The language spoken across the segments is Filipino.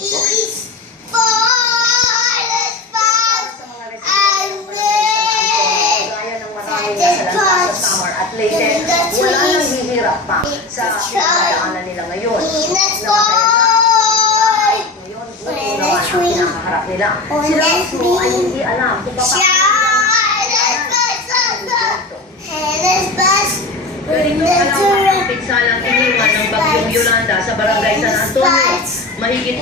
is for the spouse and men. Gaya ng maraming nasalanta sa summer at latest, wala nang hihirap pa sa pinagdaanan nila ngayon. Ngayon, ang kinakaharap nila. Sila mismo ay hindi alam kung ganito kalawang ang pinsalang iniwan ng bagyong Yolanda sa barangay San Antonio. Mahigit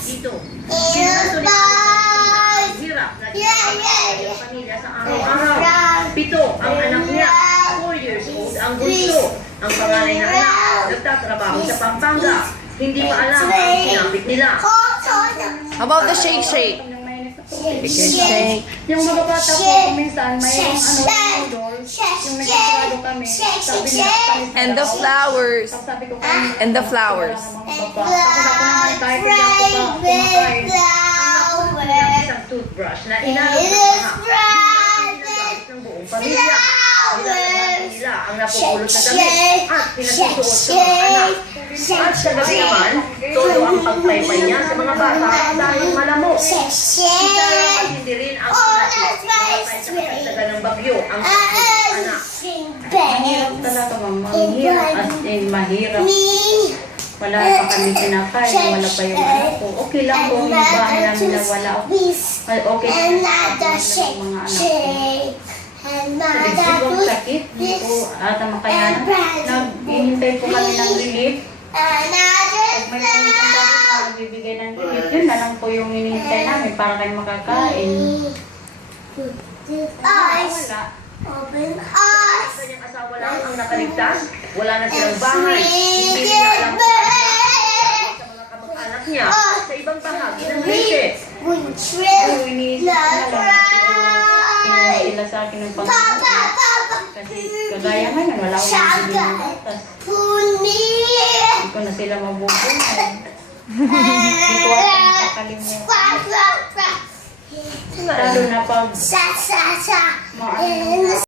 dito. Sinaso nila ang hirap na ginagawa ng pamilya sa araw-araw. 7 ang anak niya, 4 years old ang bunso. Ang panganay na anak, nagtatrabaho sa Pampanga. Hindi pa alam ang kinapit nila. How about the shake shake? Shake. Yung mga bata po, minsan may noodles, yung nagsasalado kami, sabi nila kami sa And the flowers. sabi ko kami, And the flowers. ako naman kahit hindi ako pa kumakain. Isang toothbrush na inalok ng ginagamit ng buong pamilya. Nilalabas nila ang napupulot na damit at pinasusuot sa mga anak. At sa gabi naman, todo ang pagpaypay niya sa mga bata dahil malamok. Isa lang at hindi rin ang pinasuot sa kasagsagan ng bagyo ang anak. Mahirap talaga, ma'am. Mahirap as in mahirap. Wala pa kami kinakain, wala pa yung anak ko. Okay lang kung yung bahay namin na wala. Okay lang yung mga anak ko. Siguro sakit, hindi ko ata makayanan. Naghihintay po kami ng relief. Pag may pumunta na nagbibigay ng relief, yun na lang po yung hinihintay namin para kayo makakain. Wala. Kanyang asawa lang ang nakaligtas. Wala na silang bahay. Hindi niya alam kung ano sa mga kamag-anak niya sa ibang bahagi ng Leyte. Pero iniisip ko na lang. Kinuha sila sa akin ng pangalaman. Kasi kagaya ngayon, wala akong mabili ng gatas. Hindi ko na sila mabubuhay. Hindi ko ata nakakalimutan. Lalo na pag